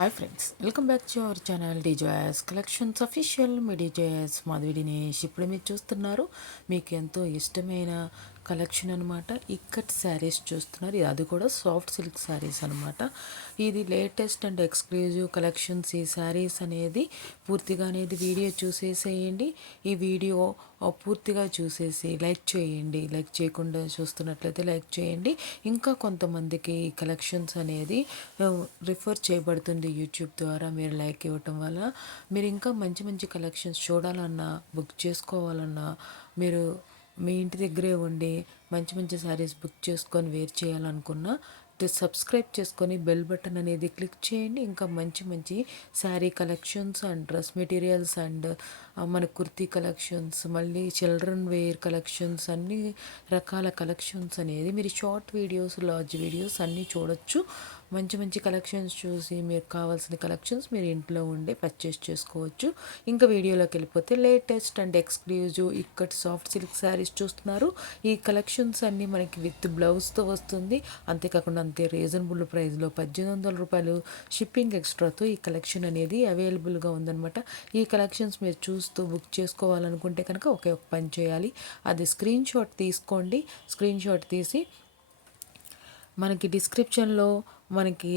Hi friends, welcome back to our channel డిజోయాస్ collections official. మీ డిజోయాస్ మాధవి దినేష్. ఇప్పుడు మీరు చూస్తున్నారు మీకు ఎంతో ఇష్టమైన కలెక్షన్ అనమాట. ఇక్కట్ శారీస్ చూస్తున్నారు, అది కూడా సాఫ్ట్ సిల్క్ శారీస్ అనమాట. ఇది లేటెస్ట్ అండ్ ఎక్స్క్లూజివ్ కలెక్షన్స్. ఈ శారీస్ అనేది పూర్తిగా అనేది వీడియో చూసేసేయండి. ఈ వీడియో పూర్తిగా చూసేసి లైక్ చేయండి. లైక్ చేయకుండా చూస్తున్నట్లయితే లైక్ చేయండి. ఇంకా కొంతమందికి ఈ కలెక్షన్స్ అనేది రిఫర్ చేయబడుతుంది యూట్యూబ్ ద్వారా. మీరు లైక్ ఇవ్వటం వల్ల మీరు ఇంకా మంచి మంచి కలెక్షన్స్ చూడాలన్నా, బుక్ చేసుకోవాలన్నా, మీరు మీ ఇంటి దగ్గరే ఉండి మంచి మంచి శారీస్ బుక్ చేసుకొని వేర్ చేయాలనుకున్నా సబ్స్క్రైబ్ చేసుకొని బెల్ బటన్ అనేది క్లిక్ చేయండి. ఇంకా మంచి మంచి sari collections and dress materials and మన కుర్తీ కలెక్షన్స్, మళ్ళీ చిల్డ్రన్ వేర్ కలెక్షన్స్, అన్ని రకాల కలెక్షన్స్ అనేది మీరు షార్ట్ వీడియోస్, లార్జ్ వీడియోస్ అన్నీ చూడొచ్చు. మంచి మంచి కలెక్షన్స్ చూసి మీకు కావాల్సిన కలెక్షన్స్ మీరు ఇంట్లో ఉండే పర్చేస్ చేసుకోవచ్చు. ఇంకా వీడియోలోకి వెళ్ళిపోతే latest and exclusive ikat soft silk saris చూస్తున్నారు. ఈ కలెక్షన్స్ అన్నీ మనకి విత్ బ్లౌజ్తో వస్తుంది. అంతేకాకుండా అంతే రీజనబుల్ ప్రైస్లో 1800 రూపాయలు షిప్పింగ్ ఎక్స్ట్రాతో ఈ కలెక్షన్ అనేది అవైలబుల్గా ఉందన్నమాట. ఈ కలెక్షన్స్ మీరు చూస్తూ బుక్ చేసుకోవాలనుకుంటే కనుక ఒకే ఒక పని చేయాలి, అది స్క్రీన్ షాట్ తీసుకోండి. స్క్రీన్ షాట్ తీసి మనకి డిస్క్రిప్షన్లో మనకి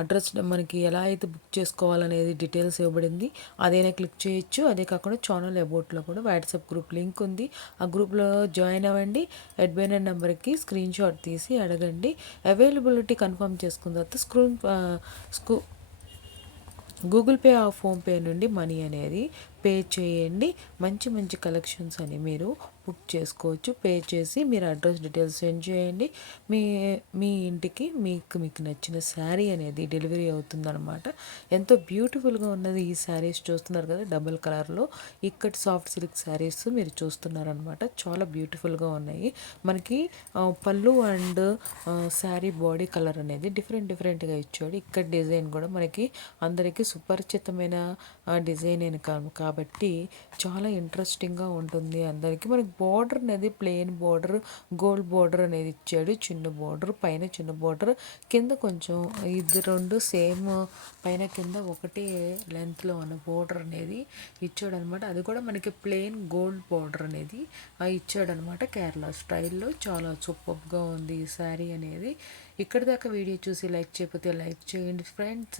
అడ్రస్, మనకి ఎలా అయితే బుక్ చేసుకోవాలనేది డీటెయిల్స్ ఇవ్వబడింది, అదైనా క్లిక్ చేయొచ్చు. అదే కాకుండా ఛానల్ అబౌట్లో కూడా వాట్సాప్ గ్రూప్ లింక్ ఉంది, ఆ గ్రూప్లో జాయిన్ అవ్వండి. అడ్మైనర్ నెంబర్కి స్క్రీన్ షాట్ తీసి అడగండి. అవైలబిలిటీ కన్ఫర్మ్ చేసుకున్న తర్వాత గూగుల్ పే ఆ ఫోన్పే నుండి మనీ అనేది పే చేయండి. మంచి మంచి కలెక్షన్స్ అని మీరు బుక్ చేసుకోవచ్చు. పే చేసి మీరు అడ్రస్ డీటెయిల్స్ సెండ్ చేయండి. మీ మీ ఇంటికి మీకు నచ్చిన శారీ అనేది డెలివరీ అవుతుందన్నమాట. ఎంతో బ్యూటిఫుల్గా ఉన్నది ఈ శారీస్ చూస్తున్నారు కదా, డబుల్ కలర్లో ఇక్కడి సాఫ్ట్ సిల్క్ శారీస్ మీరు చూస్తున్నారనమాట. చాలా బ్యూటిఫుల్గా ఉన్నాయి. మనకి పళ్ళు అండ్ శారీ బాడీ కలర్ అనేది డిఫరెంట్గా ఇచ్చాడు. ఇక్కడ డిజైన్ కూడా మనకి అందరికీ సుపరిచితమైన డిజైన్ కాబట్టి చాలా ఇంట్రెస్టింగ్గా ఉంటుంది అందరికీ. మనకి బార్డర్ అనేది ప్లెయిన్ బార్డర్, గోల్డ్ బార్డర్ అనేది ఇచ్చాడు. చిన్న బార్డర్, పైన చిన్న బార్డర్, కింద కొంచెం ఇది రెండు సేమ్, పైన కింద ఒకటి లెంత్లో ఉన్న బార్డర్ అనేది ఇచ్చాడు అనమాట. అది కూడా మనకి ప్లెయిన్ గోల్డ్ బార్డర్ అనేది ఇచ్చాడనమాట. కేరళ స్టైల్లో చాలా సూపర్గా ఉంది ఈ శారీ అనేది. ఇక్కడ దాకా వీడియో చూసి లైక్ చేయకపోతే లైక్ చేయండి. ఫ్రెండ్స్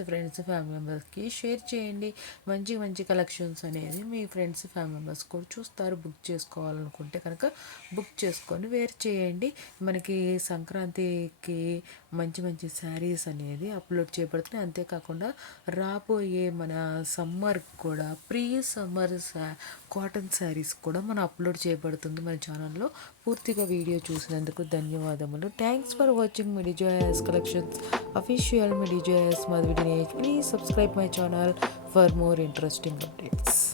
ఫ్యామిలీ మెంబర్స్కి షేర్ చేయండి. మంచి మంచి కలెక్షన్స్ అనేది మీ ఫ్రెండ్స్ ఫ్యామిలీ మెంబర్స్ కూడా చూస్తారు. బుక్ చేసుకోవాలనుకుంటే కనుక బుక్ చేసుకొని వేర్ చేయండి. మనకి సంక్రాంతికి మంచి మంచి శారీస్ అనేది అప్లోడ్ చేయబడుతున్నాయి. అంతేకాకుండా రాబోయే మన సమ్మర్ కూడా ప్రీ సమ్మర్ కాటన్ శారీస్ కూడా మనం అప్లోడ్ చేయబడుతుంది మన ఛానల్లో. పూర్తిగా వీడియో చూసినందుకు ధన్యవాదములు. థ్యాంక్స్ ఫర్ వాచింగ్ మీ డిజోయాస్ కలెక్షన్స్ అఫీషియల్. మీ డిజోయాస్ Madhavi Dinesh. Please subscribe my channel for more interesting updates.